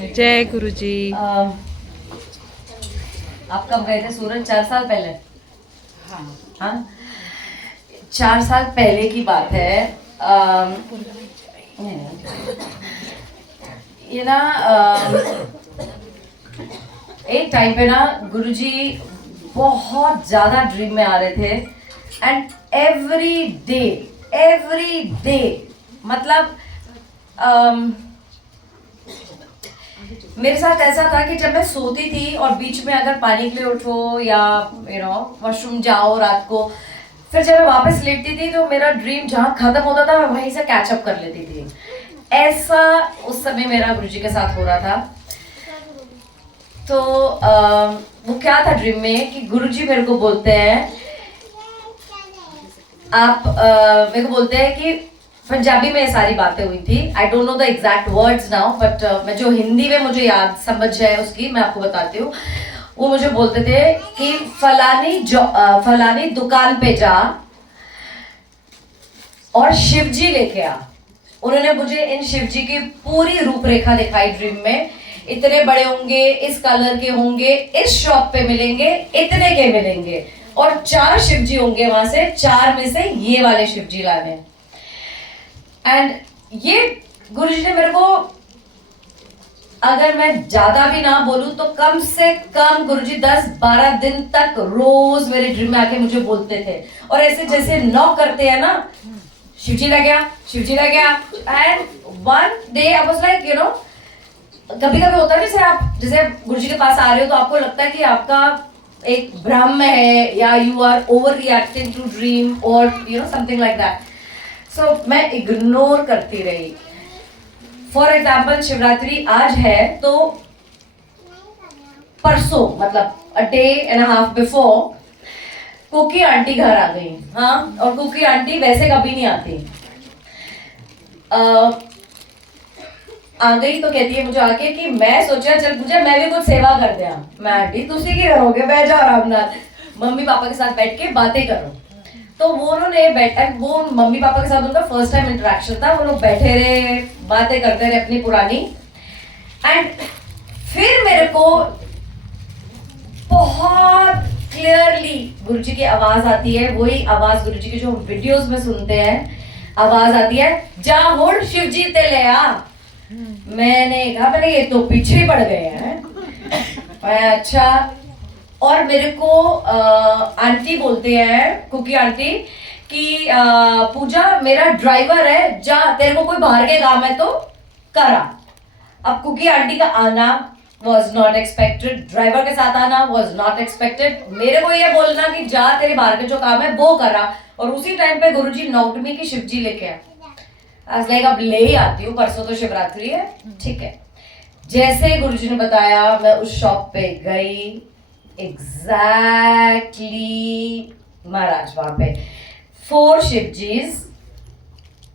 जय गुरुजी। आप कब गए थे सूरज? 4 साल पहले। हाँ, 4 साल पहले की बात है। ये ना एक टाइम पे ना गुरुजी बहुत ज्यादा ड्रीम में आ रहे थे एंड एवरी डे मतलब मेरे साथ ऐसा था कि जब मैं सोती थी और बीच में अगर पानी के लिए उठो या वॉशरूम जाओ रात को, फिर जब मैं वापस लेटती थी तो मेरा ड्रीम जहाँ खत्म होता था मैं वहीं से कैच अप कर लेती थी। ऐसा उस समय मेरा गुरुजी के साथ हो रहा था। तो वो क्या था ड्रीम में कि गुरुजी मेरे को बोलते हैं, आप मेरे को बोलते हैं कि पंजाबी में ये सारी बातें हुई थी। आई don't know the exact words now, but मैं जो हिंदी में मुझे याद समझ है उसकी मैं आपको बताती हूँ। वो मुझे बोलते थे कि फलानी दुकान पे जा और शिवजी लेके आ। उन्होंने मुझे इन शिवजी की पूरी रूपरेखा दिखाई ड्रीम में। इतने बड़े होंगे, इस कलर के होंगे, इस शॉप पे मिलेंगे, इतने के मिलेंगे, और 4 शिवजी होंगे वहां से, 4 में से ये वाले शिवजी लाने। एंड ये गुरुजी ने मेरे को, अगर मैं ज्यादा भी ना बोलूं तो कम से कम गुरुजी 10-12 दिन तक रोज मेरे ड्रीम में आके मुझे बोलते थे। और ऐसे जैसे नॉक करते हैं ना, शिवजी लग गया, शिवजी लग गया। And one day I was like कभी कभी होता है जैसे गुरुजी के पास आ रहे हो तो आपको लगता है कि आपका एक भ्रम है या you are overreacting to dream और समथिंग लाइक दैट। सो मैं इग्नोर करती रही। फॉर एग्जाम्पल शिवरात्रि आज है तो परसों मतलब a day and half before Cookie aunty घर आ गई। हाँ, और कुकी आंटी वैसे कभी नहीं आती। आ गई तो कहती है मुझे आके कि मैं सोचा चल मुझे मैं भी कुछ सेवा कर दिया। मैं आंटी तुसी की करोगे, बैठ जाओ आराम नाल, मम्मी पापा के साथ बैठ के बातें करो। तो वो उन्होंने वो मम्मी पापा के साथ उनका फर्स्ट टाइम इंटरेक्शन था। वो लोग बैठे रहे, बातें करते रहे अपनी पुरानी। एंड फिर मेरे को बहुत क्लियरली गुरुजी की आवाज आती है, वही आवाज गुरुजी की जो वीडियोस में सुनते हैं, आवाज आती है, जा हुण शिवजी ते ले आ। मैंने कहा पहले ये तो पीछे पड़ गए हैं। अच्छा। और मेरे को आंटी बोलते हैं, कुकी आंटी, कि पूजा मेरा ड्राइवर है, जा तेरे को कोई बाहर के काम है तो करा। अब कुकी आंटी का आना वॉज नॉट एक्सपेक्टेड, ड्राइवर के साथ आना वॉज नॉट एक्सपेक्टेड। मेरे को ये बोलना कि जा तेरे बाहर के जो काम है वो करा, और उसी टाइम पे गुरुजी नौटमी की शिवजी लेके आए। आज लाइक अब ले ही आती हूँ, परसों तो शिवरात्रि है, ठीक है। जैसे गुरुजी ने बताया मैं उस शॉप पे गई, एग्जैक्टली महाराज वहां पे 4 शिवजीज,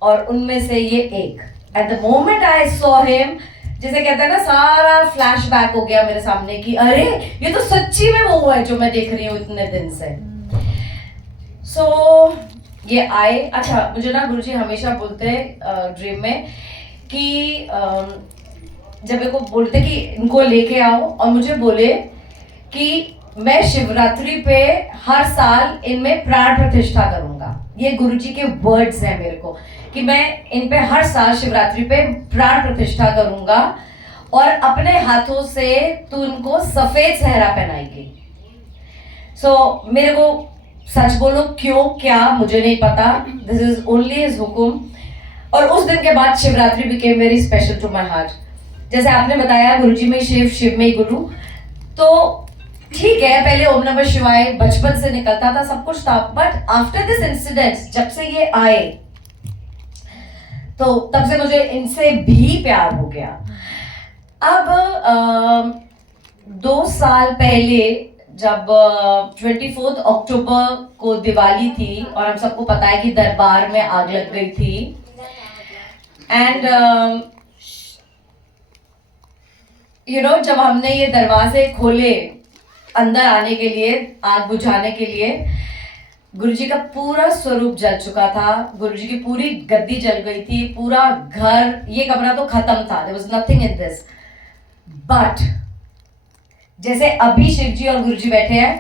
और उनमें से ये एक। At the moment I saw him, जैसे कहते हैं ना, सारा फ्लैशबैक हो गया मेरे सामने कि अरे ये तो सच्ची में वो है जो मैं देख रही हूँ इतने दिन से। सो ये आए। अच्छा, मुझे ना गुरुजी हमेशा बोलते हैं ड्रीम में कि जब मेरे को बोलते कि इनको लेके आओ और मुझे बोले कि मैं शिवरात्रि पे हर साल इनमें प्राण प्रतिष्ठा करूंगा। ये गुरुजी के वर्ड्स हैं मेरे को कि मैं इन पे हर साल शिवरात्रि पे प्राण प्रतिष्ठा करूंगा, और अपने हाथों से तू इनको सफेद सहरा पहनाएगी। सो मेरे को सच बोलो क्यों क्या मुझे नहीं पता, दिस इज ओनली हिज हुकुम। और उस दिन के बाद Shivratri became very special to my heart. जैसे आपने बताया गुरुजी में शिव, शिव में गुरु, तो ठीक है पहले ओम नमः शिवाय बचपन से निकलता था, सब कुछ था, बट आफ्टर दिस इंसिडेंट जब से ये आए तो तब से मुझे इनसे भी प्यार हो गया। अब 2 साल पहले जब 24 अक्टूबर को दिवाली थी और हम सबको पता है कि दरबार में आग लग गई थी, एंड जब हमने ये दरवाजे खोले अंदर आने के लिए, आग बुझाने के लिए, गुरुजी का पूरा स्वरूप जल चुका था, गुरुजी की पूरी गद्दी जल गई थी, पूरा घर, ये कमरा तो खत्म था, there was nothing in this. But जैसे अभी शिव जी और गुरु जी बैठे हैं,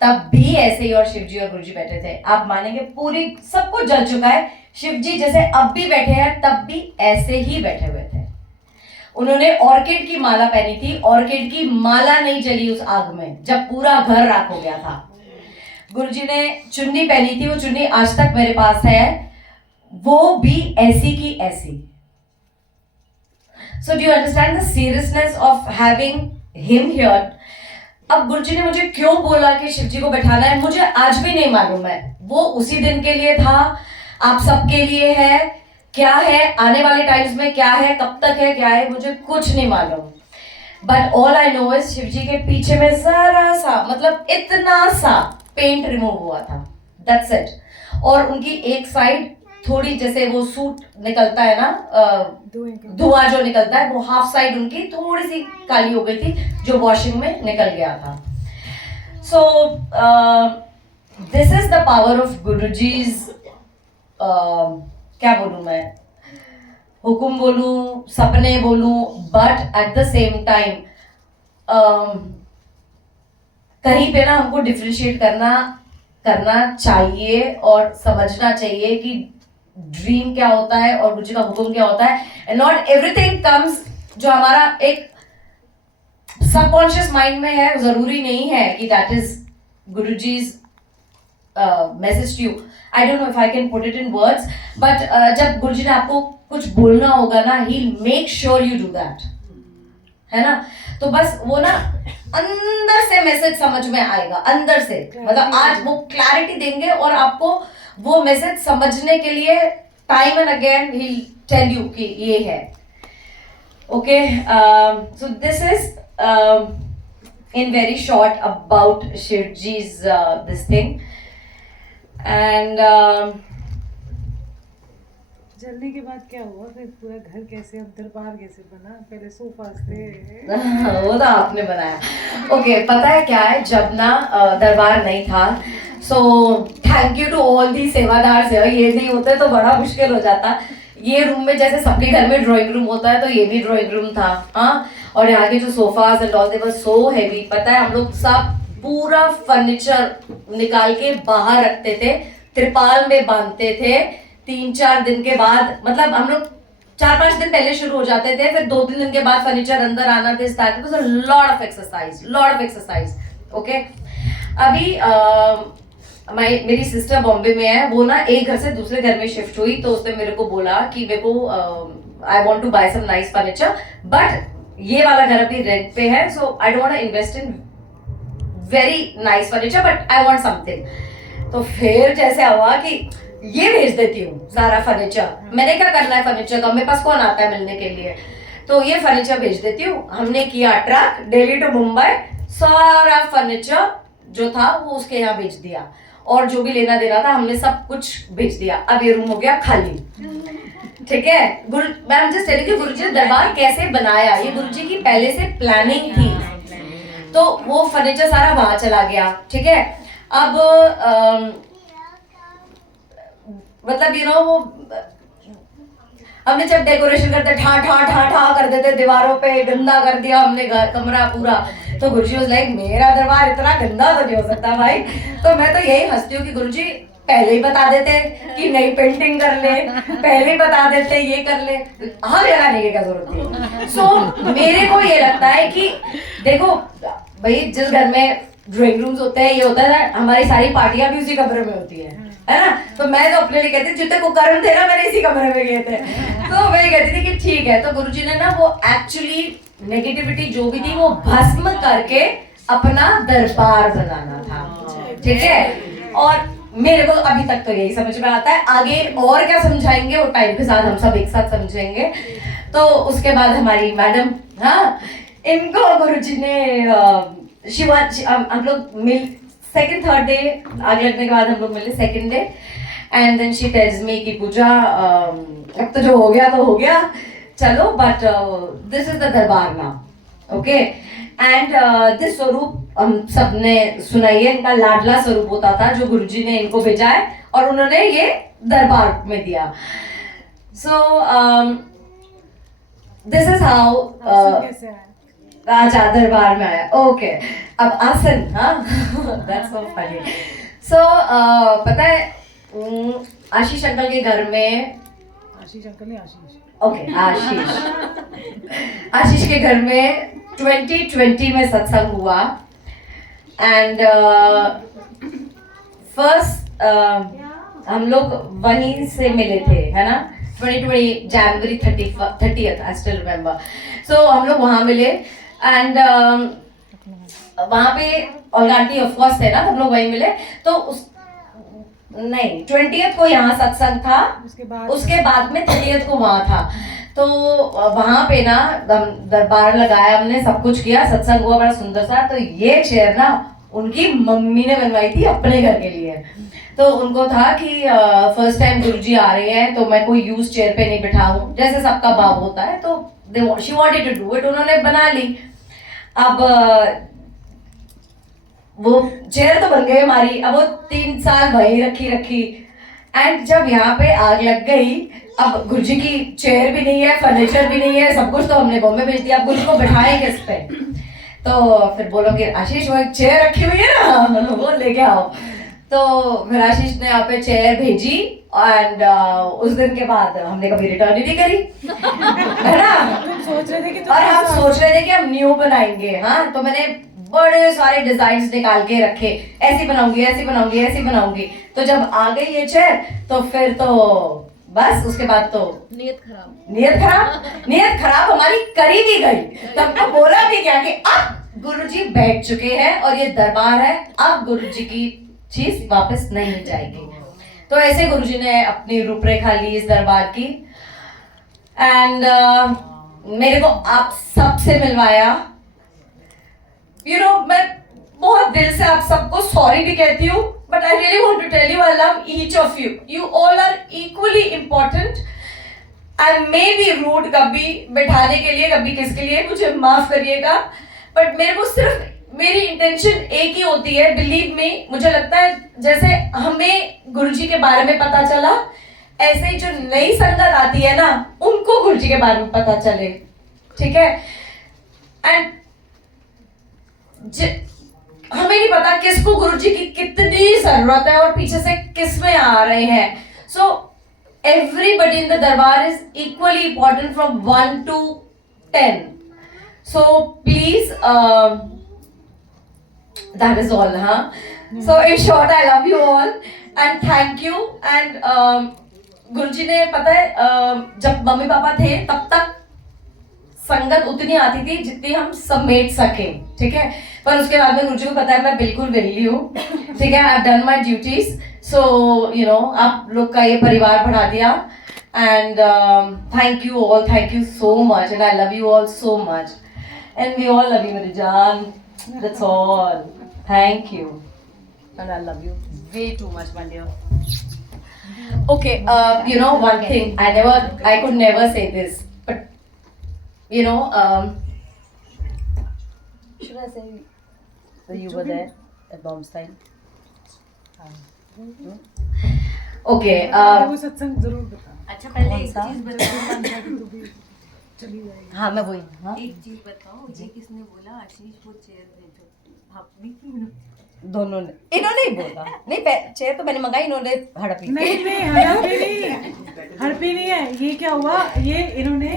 तब भी ऐसे ही और शिव जी और गुरु जी बैठे थे। आप मानेंगे पूरी सब कुछ जल चुका है, शिव जी जैसे अब भी बैठे हैं तब भी ऐसे ही बैठे हुए थे। उन्होंने ऑर्किड की माला पहनी थी, ऑर्किड की माला नहीं जली उस आग में जब पूरा घर राख हो गया था। गुरुजी ने चुन्नी पहनी थी, वो चुन्नी आज तक मेरे पास है, वो भी ऐसी की ऐसी। So do you understand the seriousness of having him here? अब गुरुजी ने मुझे क्यों बोला कि शिव जी को बैठाना है, मुझे आज भी नहीं मालूम है। वो उसी दिन के लिए था, आप सबके लिए है, क्या है आने वाले टाइम्स में, क्या है कब तक है, क्या है मुझे कुछ नहीं मालूम। But all I know is Shiv ji के पीछे में जरा सा, मतलब इतना सा पेंट रिमूव हुआ था, दैट्स इट। और उनकी एक साइड थोड़ी जैसे वो सूट निकलता है ना, धुआं जो निकलता है, वो हाफ साइड उनकी थोड़ी सी काली हो गई थी, जो वॉशिंग में निकल गया था। सो this is the power of Guruji's. क्या बोलूं मैं, हुक्म बोलूं, सपने बोलूं, but at the same time कहीं पे ना हमको डिफरेंशिएट करना चाहिए और समझना चाहिए कि ड्रीम क्या होता है और गुरुजी का हुक्म क्या होता है। एंड नॉट एवरीथिंग कम्स, जो हमारा एक सबकॉन्शियस माइंड में है, जरूरी नहीं है कि that is Guruji's message to you. I don't know if I can put it in words, but जब गुरुजी ने आपको कुछ बोलना होगा ना, he make sure you do that, है ना। तो बस वो ना अंदर से मैसेज समझ में आएगा, अंदर से, मतलब आज वो क्लैरिटी देंगे और आपको वो मैसेज समझने के लिए टाइम एंड अगेन ही टेल यू कि ये है। Okay, so this is in very short about Shivji's this thing. And जलने के बाद क्या हुआ फिर? पूरा घर कैसे, अब दरबार कैसे बना? पहले सोफा थे वो तो आपने बनाया। ओके, पता है क्या है, जब ना दरबार नहीं था, so thank you to all the सेवादार से, ये नहीं होते तो बड़ा मुश्किल हो जाता। ये रूम में जैसे सबके घर में ड्राइंग रूम होता है, तो ये भी ड्राइंग रूम था, हाँ। और यहाँ के जो sofas and all they were so heavy, पता है हम लोग सब पूरा फर्नीचर निकाल के बाहर रखते थे, त्रिपाल में बांधते थे। 3-4 दिन के बाद, मतलब हम लोग 4-5 दिन पहले शुरू हो जाते थे, फिर 2-3 दिन के बाद फर्नीचर अंदर आना थे, start was a lot of exercise. Okay, अभी मेरी सिस्टर बॉम्बे में है, वो ना एक घर से दूसरे घर में शिफ्ट हुई, तो उसने मेरे को बोला कि मेरे को I want to buy some nice furniture, but ये वाला घर अभी रेंट पे है, so I don't want to invest in very nice furniture, but I want something. तो फिर जैसे हुआ कि ये भेज देती हूँ सारा फर्नीचर, मैंने क्या करना है फर्नीचर का, मेरे पास कौन आता है मिलने के लिए, तो ये फर्नीचर भेज देती हूँ। हमने किया ट्रक दिल्ली टू मुंबई, सारा फर्नीचर जो था वो उसके यहाँ भेज दिया, और जो भी लेना देना था हमने सब कुछ भेज दिया। अब ये रूम हो गया खाली, ठीक है। मैम जस्ट टेलिंग यू गुरुजी ने दरबार कैसे बनाया, ये गुरुजी की पहले से प्लानिंग थी, तो वो फर्नीचर सारा वहां चला गया, ठीक है। अब मतलब यू नो, वो हमने जब डेकोरेशन करते ठा ठा ठा ठा कर देते दीवारों पे, गंदा कर दिया हमने घर कमरा पूरा, तो गुरुजी वाज लाइक मेरा दरबार इतना गंदा तो नहीं हो सकता भाई। तो मैं तो यही हंसती हूँ कि गुरुजी पहले ही बता देते कि नई पेंटिंग कर ले, पहले ही बता देते ये कर ले, आग लगाने की क्या जरूरत थी। सो मेरे को ये लगता है कि देखो भाई, जिस घर में ड्राइंग रूम्स होते हैं, ये होता है ना, हमारी सारी पार्टियां भी उसी कमरे में होती है ना। तो मैं तो अपने लिए कहती थी, जितने कुकर्म थे ना मैंने इसी कमरे में गए थे, तो मैं कहती थी कि ठीक है। तो गुरुजी ने ना वो एक्चुअली नेगेटिविटी जो भी थी वो भस्म करके अपना दरबार बनाना था, ठीक है। और मेरे को अभी तक तो यही समझ में आता है, आगे और क्या समझाएंगे वो टाइम के साथ हम सब एक साथ समझेंगे। तो उसके बाद हमारी मैडम, हाँ, इनको गुरुजी ने हम लोग मिल सेकंड थर्ड डे आग लगने के बाद हम लोग मिले second day, and then she tells me कि पूजा अब तो जो हो गया तो हो गया, चलो, बट दिस इज द दरबार नाउ, ओके। एंड दिस स्वरूप हम सबने सुनाइए, इनका लाडला स्वरूप होता था जो गुरुजी ने इनको भेजा है, और उन्होंने ये दरबार में दिया। सो दिस इज हाउ राजा दरबार में आया. ओके, अब आसन. हाँ, दैट्स सो फनी. सो पता है आशीष अंकल के घर में, आशीष अंकल नहीं, आशीष. ओके आशीष के घर में 2020 में सत्संग हुआ. एंड फर्स्ट हम लोग वहीं से मिले थे, है ना. 2020 जनवरी 30th, आई स्टिल रिमेम्बर. सो हम लोग वहाँ मिले. एंड वहाँ पे और आंटी ऑफ कोर्स थे ना, हम लोग वहीं मिले. तो उस नहीं 20th को यहाँ सत्संग था, उसके बाद में 30th को वहाँ था. तो वहाँ पे ना दरबार लगाया हमने, सब कुछ किया, सत्संग हुआ बड़ा सुंदर सा. तो ये चेयर ना उनकी मम्मी ने बनवाई थी अपने घर के लिए. तो उनको था कि फर्स्ट टाइम गुरुजी आ रहे हैं तो मैं कोई यूज चेयर पे नहीं बिठाऊं, जैसे सबका भाव होता है. तो she wanted to do it, उन्होंने बना ली. अब वो चेयर तो बन गई हमारी. अब वो 3 साल वहीं रखी. एंड जब यहाँ पे आग लग गई, अब गुरुजी की चेयर भी नहीं है, फर्नीचर भी नहीं है, सब कुछ तो हमने बॉम्बे भेज दिया. अब गुरुजी को बिठाए किस पे. तो फिर बोलो कि आशीष वो एक चेयर रखी हुई है ना, वो लेके आओ. तो फिर आशीष ने यहाँ पे चेयर भेजी. एंड उस दिन के बाद हमने कभी रिटर्न ही नहीं करी, है ना. तुम सोच रहे थे कि और हम सोच रहे थे कि हम न्यू बनाएंगे. हाँ, तो मैंने बड़े सारे डिजाइन निकाल के रखे, ऐसी बनाऊंगी, ऐसी बनाऊंगी, ऐसी बनाऊंगी. तो जब आ गई ये चेयर तो फिर तो बस उसके बाद तो नियत खराब हमारी करी भी गई. तब तो बोला भी क्या कि अब गुरुजी बैठ चुके हैं और ये दरबार है, अब गुरुजी की चीज वापस नहीं जाएगी. तो ऐसे गुरुजी ने अपनी रूपरेखा ली इस दरबार की. एंड मेरे को आप सबसे मिलवाया. यू नो, मैं बहुत दिल से आप सबको सॉरी भी कहती हूँ, but I really want to tell you I love each of you. You all are equally important. I may be rude कभी बैठाने के लिए, कभी किसके लिए, मुझे माफ करिएगा. बट मेरे को सिर्फ मेरी इंटेंशन एक ही होती है. बिलीव मी, मुझे लगता है जैसे हमें गुरुजी के बारे में पता चला, ऐसे ही जो नई संगत आती है ना, उनको गुरुजी के बारे में पता चले. ठीक है. एंड हमें नहीं पता किसको गुरुजी की कितनी जरूरत है और पीछे से किस में आ रहे हैं. सो एवरीबडी इन द दरबार is equally important from 1 to 10. So please, that is all, huh? So in short, I love you all and thank you. And गुरुजी ने पता है जब मम्मी पापा थे तब तक संगत उतनी आती थी जितनी हम समेट सके. ठीक है. पर उसके बाद में गुरुजी को पता है मैं बिल्कुल वेली हूँ. ठीक है. I've done my duties. So you know, आप लोग का ये परिवार बढ़ा दिया. And thank you all. Thank you so much. And I love you all so much. And we all love you, मेरी जान. That's all. Thank you. And I love you way too much, my dear. Okay, you know one thing. I could never say this, but you know, should I say that you were there at Bombs time? Okay. वो सत्संग जरूर बता. अच्छा पहले एक चीज बताओ. चली जाएगी. हाँ मैं वही. हाँ एक चीज बताओ, ये किसने बोला आशीष वो चेयर भेजो? आपने की? दोनों ने. इन्होंने ही बोला. नहीं चेयर तो मैंने मंगाई, इन्होंने हड़पी. नहीं हड़पी नहीं है. ये क्या हुआ, ये इन्होंने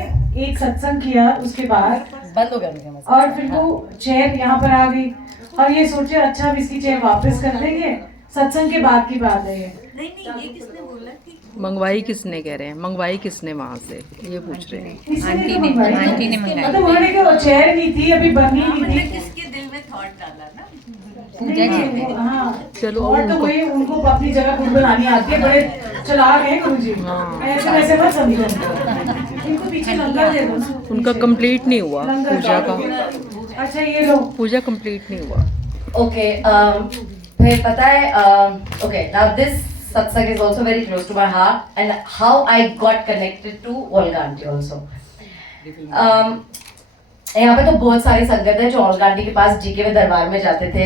एक सत्संग किया, उसके बाद बंद हो गया मेरा मसाला. और फिर वो चेयर यहाँ पर आ गई और ये सोचे अच्छा अब इसकी चेयर वापस कर देंगे. सत्संग के बाद की बात है ये. नहीं ये किसने बोला कि मंगवाई किसने, कह रहे हैं मंगवाई किसने वहाँ से, ये पूछ रहे हैं. आंटी ने मंगाई. मतलब उन्होंने क्या चेयर नहीं थी, अभी बनी नहीं मतलब थी. किसके दिल में थॉट डाला ना. नहीं, हाँ. चलो और तो वही उनको अपनी जगह खुद बनानी आती है. बड़े चलाक हैं गुरुजी. ऐसे वैसे मत समझो. इनको पीछे लंगर दे दो. उनका कंप्लीट नहीं हुआ लंगर पूजा का. अच्छा ये लो. पूजा कंप्लीट नहीं हुआ. Okay, फिर पता है, okay, now this satsang is also very close to my heart and how I got connected to Olga aunty also. यहाँ पे तो बहुत सारी संगत है जो ओल्गा आंटी के पास जीके में दरबार में जाते थे,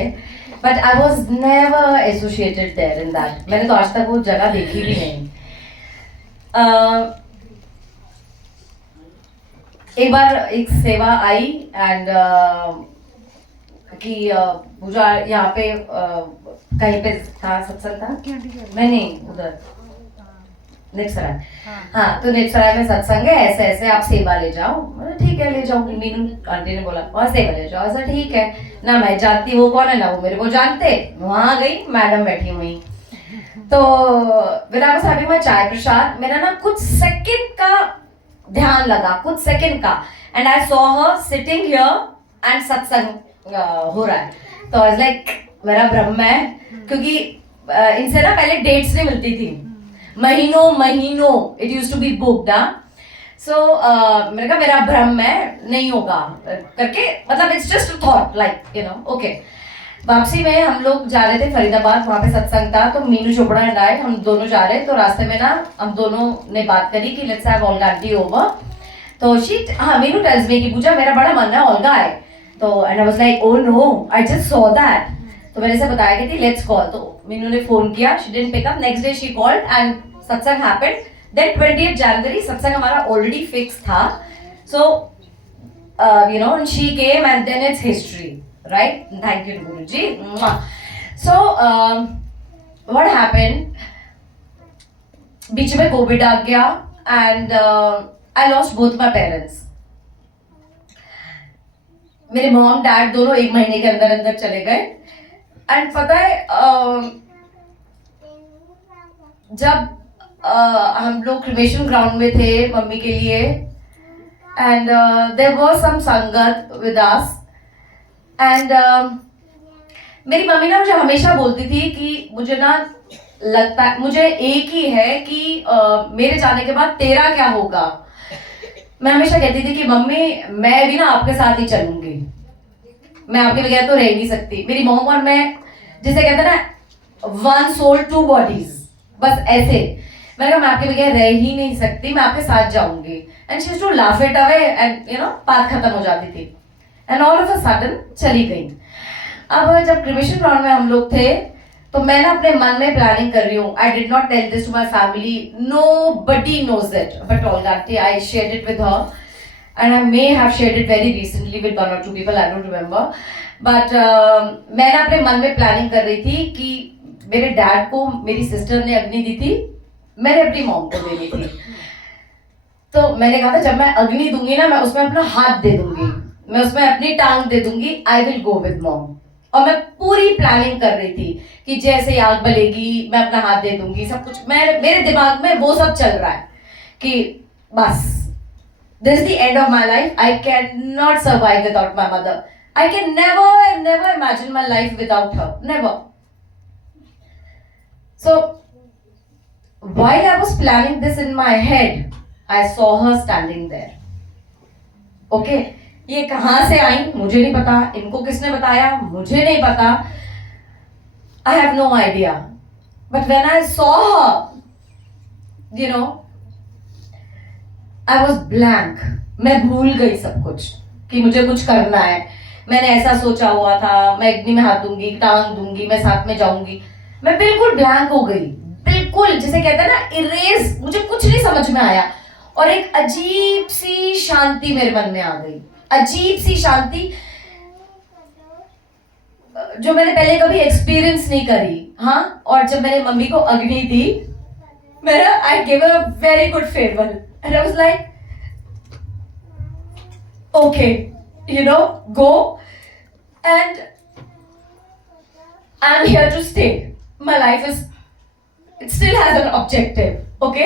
but I was never associated there in that. मैंने तो आज तक वो जगह देखी भी नहीं. एक बार एक सेवा आई एंड कि पूजा यहाँ पे कहीं पे था सत्संग था, नहीं उधर नेटसराय, हाँ तो नेटसराय में सत्संग है, ऐसे ऐसे आप सेवा ले जाओ। ठीक है ले जाओ। मीनू आंटी ने बोला वहाँ सेवा ले जाओ। ऐसा ठीक है ना, मैं जानती वो कौन है ना वो मेरे को जानते। वहाँ गई, मैडम बैठी हुई, तो मेरा बस अभी मैं चाय प्रसाद, मेरा ना कुछ सेकंड का ध्यान लगा, कुछ सेकंड का, and I saw her sitting here and सत्संग हो रहा है। तो आई वाज लाइक मेरा ब्रह्म है, क्योंकि इनसे ना पहले डेट्स नहीं मिलती थी, महीनों it used to be booked. So मैंने कहा मेरा भ्रम है, नहीं होगा करके, मतलब it's just thought like you know okay. वापसी में हम लोग जा रहे थे फरीदाबाद, वहाँ पे सत्संग था, तो मीनू चोपड़ा एंड आई हम दोनों जा रहे, तो रास्ते में ना हम दोनों ने बात करी कि let's have Olga aunty over. तो शी हाँ मीनू टेल्स मी कि पूजा मेरा बड़ा मन है ओल्गा आए, तो and I was like oh no I just saw that. तो मैंने से बताया कि थी लेट्स कॉल, तो मीनू ने फोन किया, she didn't pick up. Next day she called and satsang happened. Then 28 जनवरी सत्संग हमारा ऑलरेडी फिक्स था, so you know she came and then it's history, right? Thank you Guruji. So what happened, बीच में Covid आ गया and I lost both my parents. मेरे mom dad दोनों 1 महीने के अंदर अंदर चले गए। एंड पता है जब हम लोग क्रिमेशन ग्राउंड में थे मम्मी के लिए, एंड देयर वाज सम संगत विद अस, एंड मेरी मम्मी ना मुझे हमेशा बोलती थी कि मुझे ना लगता है, मुझे एक ही है कि मेरे जाने के बाद तेरा क्या होगा। मैं हमेशा कहती थी कि मम्मी मैं भी ना आपके साथ ही चलूंगी, मैं आपके बगैर तो रह नहीं सकती। मेरी मॉम और मैं, जिसे कहते हैं ना वन सोल टू बॉडीज, बस ऐसे। मैंने कहा मैं आपके बगैर रह ही नहीं सकती, मैं आपके साथ जाऊंगी। And she used to laugh it away and you know बात खत्म हो जाती थी। And all of a sudden चली गई। अब जब क्रिमेशन ग्राउंड में हम लोग थे, तो मैं ना अपने मन में प्लानिंग कर रही हूँ। I did not tell this to my family, nobody knows it, but Olga aunty, I shared it with her, and I may have shared it very recently with 1 or 2 people, I don't remember, but मैं ना अपने मन में planning कर रही थी कि मेरे डैड को मेरी सिस्टर ने अग्नि दी थी, मैंने अपनी मॉम को देनी थी। तो मैंने कहा था जब मैं अग्नि दूंगी ना, मैं उसमें अपना हाथ दे दूंगी, मैं उसमें अपनी टांग दे दूंगी, I will go with mom. और मैं पूरी प्लानिंग कर रही थी कि जैसे आग बलेगी मैं अपना हाथ दे दूंगी, सब कुछ मेरे दिमाग में वो सब चल रहा है कि बस this is the end of my life, I can not survive without my mother, I can never imagine my life without her, never. So while I was planning this in my head, I saw her standing there. Okay, ये कहां से आई मुझे नहीं पता, इनको किसने बताया मुझे नहीं पता, I have no idea. But when I saw her, you know, I was blank. मैं भूल गई सब कुछ कि मुझे कुछ करना है। मैंने ऐसा सोचा हुआ था, मैं अग्नि में हाथ दूंगी, टांग दूंगी, मैं साथ में जाऊंगी। मैं बिल्कुल ब्लैंक हो गई, बिल्कुल जिसे कहते हैं ना इरेज, मुझे कुछ नहीं समझ में आया। और एक अजीब सी शांति मेरे मन में आ गई, अजीब सी शांति जो मैंने पहले कभी एक्सपीरियंस नहीं करी। हाँ, और जब मैंने मम्मी को अग्नि दी, मेरा I give a very good farewell and I was like okay, you know, go and I am here to stay. My life is, it still has an objective, okay,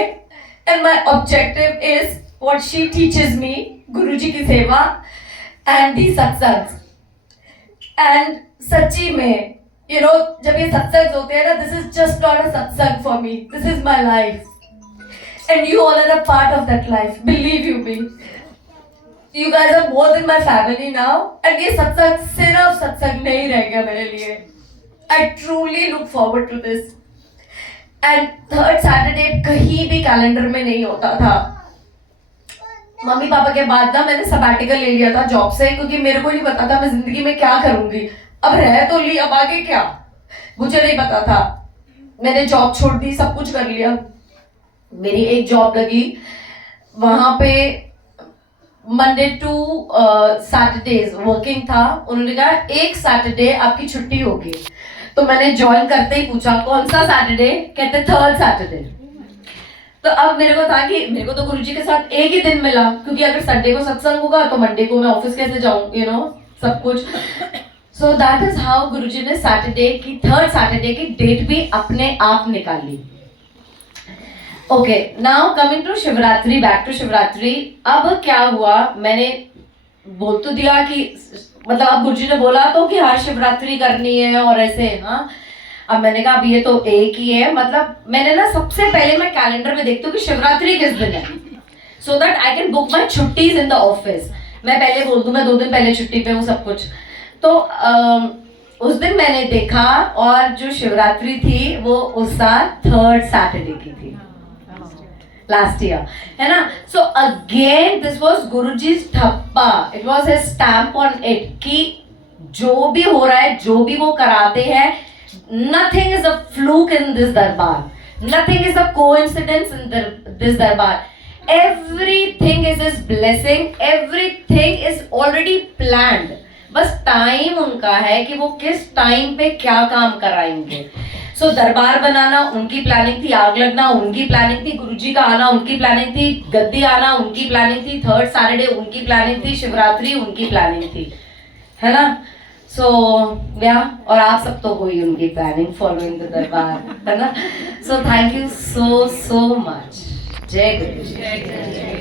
and my objective is what she teaches me, गुरुजी की सेवा and the सत्संग। and सच्ची में you know जब ये सत्संग होते हैं ना, this is just not a सत्संग for me, this is my life and you all are a part of that life, believe you me, you guys are more than my family now। and ये सत्संग सिर्फ सत्संग नहीं रह गया मेरे लिए, I truly look forward to this। And third Saturday कहीं भी कैलेंडर में नहीं होता था। मम्मी पापा के बाद ना मैंने सबैटिकल ले लिया था जॉब से, क्योंकि मेरे को नहीं पता था मैं जिंदगी में क्या करूंगी। अब रह तो ली, अब आगे क्या मुझे नहीं पता था। मैंने जॉब छोड़ दी, सब कुछ कर लिया। मेरी एक जॉब लगी, वहां पे मंडे टू सैटरडेज वर्किंग था, उन्होंने कहा एक सैटरडे आपकी छुट्टी होगी। तो मैंने ज्वाइन करते ही पूछा कौन सा सैटरडे, कहते थर्ड सैटरडे। तो अब मेरे को था कि मेरे को तो गुरुजी के साथ एक ही दिन मिला, क्योंकि अगर संडे को सत्संग होगा तो मंडे को मैं ऑफिस कैसे जाऊं, यू नो, सब कुछ। सो दैट इज हाउ गुरुजी ने सैटरडे की, थर्ड सैटरडे की डेट भी अपने आप निकाली। Okay, now coming to Shivratri, back to Shivratri. अब क्या हुआ, मैंने बोल तो दिया कि मतलब अब गुरुजी ने बोला तो कि हर शिवरात्रि करनी है और ऐसे, हाँ। अब मैंने कहा अब ये तो एक ही है, मतलब मैंने ना सबसे पहले मैं कैलेंडर में देखती हूँ कि शिवरात्रि किस दिन है, so that I can book my छुट्टीज इन द ऑफिस। मैं पहले बोल दूँ मैं 2 दिन पहले छुट्टी पे हूँ, सब कुछ। तो उस दिन मैंने देखा और जो शिवरात्रि थी वो उस साल थर्ड सैटरडे की थी, लास्ट ईयर, है ना। So again this was Guruji's thappa, it was his stamp on it कि जो भी हो रहा है, जो भी वो कराते हैं, nothing is a fluke in this darbar, nothing is a coincidence in this darbar, everything is his blessing, everything is already planned, बस टाइम उनका है कि वो किस टाइम पे क्या काम कराएंगे। सो दरबार बनाना उनकी प्लानिंग थी, आग लगना उनकी प्लानिंग थी, गुरुजी का आना उनकी प्लानिंग थी, गद्दी आना उनकी प्लानिंग थी, थर्ड सैटरडे उनकी प्लानिंग थी, शिवरात्रि उनकी प्लानिंग थी, है ना। सो और आप सब तो हुई उनकी प्लानिंग फॉलोइंग द दरबार, है ना। सो थैंक यू सो मच। जय गुरु।